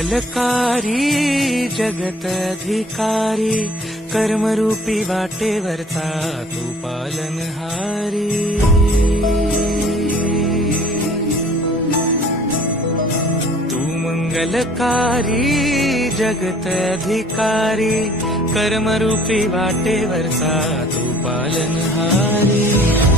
मंगलकारी जगत अधिकारी, कर्मरूपी वाटेवरचा तू पालनहारी। तू मंगलकारी जगत अधिकारी, कर्मरूपी वाटेवरचा तू पालनहारी।